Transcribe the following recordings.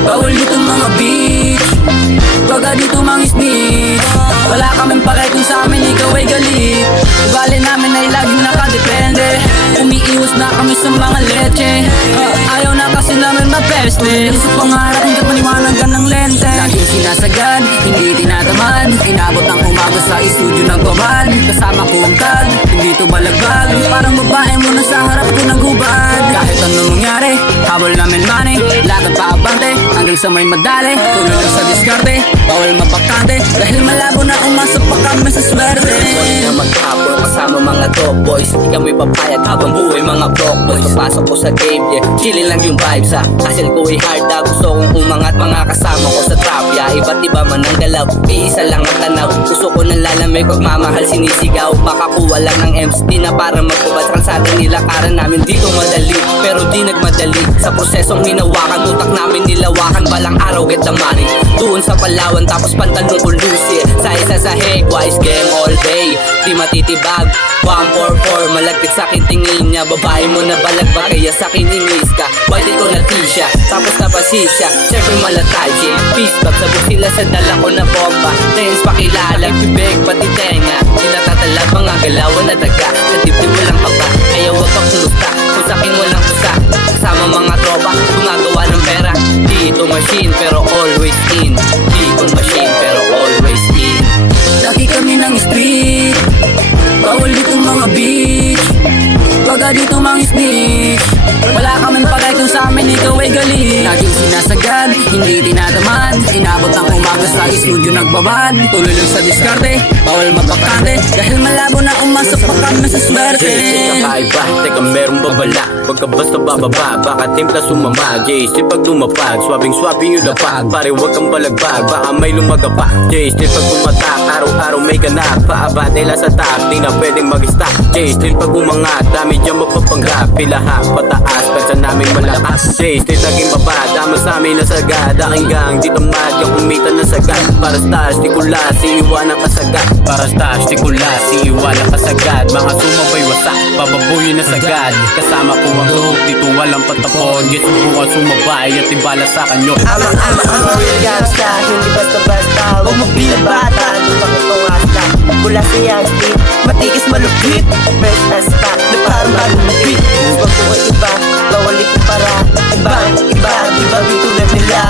Bawal dito mga bitch, baga dito mga snitch. Wala kaming pake kung sa amin ikaw ay galit. Ugali namin ay laging nakadepende. Umiiwas na kami sa mga leche. Ayaw na kasi namin mapeste. Sa pangarap hindi paniwanag ka ng lente. Laging sinasagad, hindi tinatamad. Inabot ng umaga sa studio nagbabad. Kasama ko ang tag, hindi to balagbag. Parang babae mo na sa harap ko naghubad. Kahit anong mangyari, habol namin money. Lakad pa abante, hanggang sa may madali. Tuloy lang sa diskarte, bawal mapakante. Dahil malabo na umasok pa kami sa swerte. Na maghapon kasama mga top boys. Di kami papayag habang buhay mga block boys. Papasok ko sa game, yeah, chillin lang yung vibes ha. Hustle ko ay hard ha, gusto kong umangat. Mga kasama ko sa trap, yeah, iba't iba man ang galaw. Iisa lang ang tanaw, gusto ko ng lalamig. Pagmamahal sinisigaw, makakuha lang ng M's. Di na para magkubad, kalsada nilakaran namin dito madali. Pero di nagmadali, sa prosesong hinawakan. Utak namin nilawakan, balang araw get the money. Doon sa Palawan, tapos pantalong ko lucy. Sa isa sa heg, wise game all day. Di matitibag, 144, malagkit sa akin tingin niya. Babae mo na balagbag, kaya sa akin inis ka. White ko na t-shirt, tapos napasisya. Siyempre malatay, peace bag. Sabog sila sa dala ko na bomba. Dance pakilala, bibig pati tenga. Di natatalab mga galawan na daga. Sa dibdib walang pagka, kaya wag kang kumusta. Kung sa akin walang kusa, kasama mga tropa, gumagawa ng pera. Dito machine pero always in. Dito machine pero always in. Lagi kami ng street, bawal dito mga bitch, baga dito mga snitch. Wala kaming pake kung sa amin ikaw ay galit. Laging sinasagad, hindi tinatamad. Inabot ng umaga sa studio nagbabad. Tuloy lang sa diskarte, bawal mapakante. Dahil malabo na umasok pa kami sa swerte. Kakaiba, teka merong babala. Wag ka basta bababa, baka timpla sumama. JC pag lumapag, swabing-swabing yung dapat. Pare wag kang balagbag, baka may lumagapa. JC pag pumatak, araw-araw may ganap. Paabante lang sa top, di na pwedeng mag-stop. JC pag umangat, dami dyan mapapanggap. Pilahan, pataas, pesa namin malakas. JC naging baba, dama sa amin na sagad. Aking gang, di tamad, yung kumita na sagad. Para stars, di kulas, iiwanan ka sagad. Para stars, di kulas, iiwanan ka sagad. Mga sumabay wasak, bababuyin na sagad. Kasama ko ang group, dito walang patapon. Yes, subukan sumabay at ibala sa kanyo. Ang real gangsta, hindi basta-basta. Huwag magbilang bata, hindi makitong asta. Mula siyang street, matikis malupit. Best as spot, na parang bagong beat. Huwag ko ay iba, bawal para. Iba, tulad nila.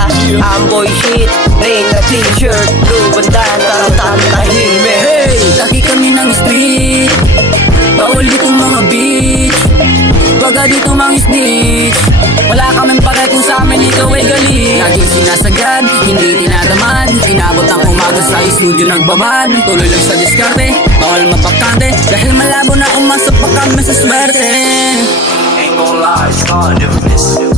Amboy shit, rain na t-shirt. Blue bandana, tahimik. Hey, lagi kami ng street, bawal dito mga bitch, baga dito mga snitch. Wala kaming pake kung sa amin ikaw ay galit. Laging sinasagad, hindi tinatamad. Inabot ng umaga sa studio nagbabad. Tuloy lang sa diskarte, bawal mapakante. Dahil malabo na umasok pa kami sa swerte. Ain't gon' lie, it's hard to miss you.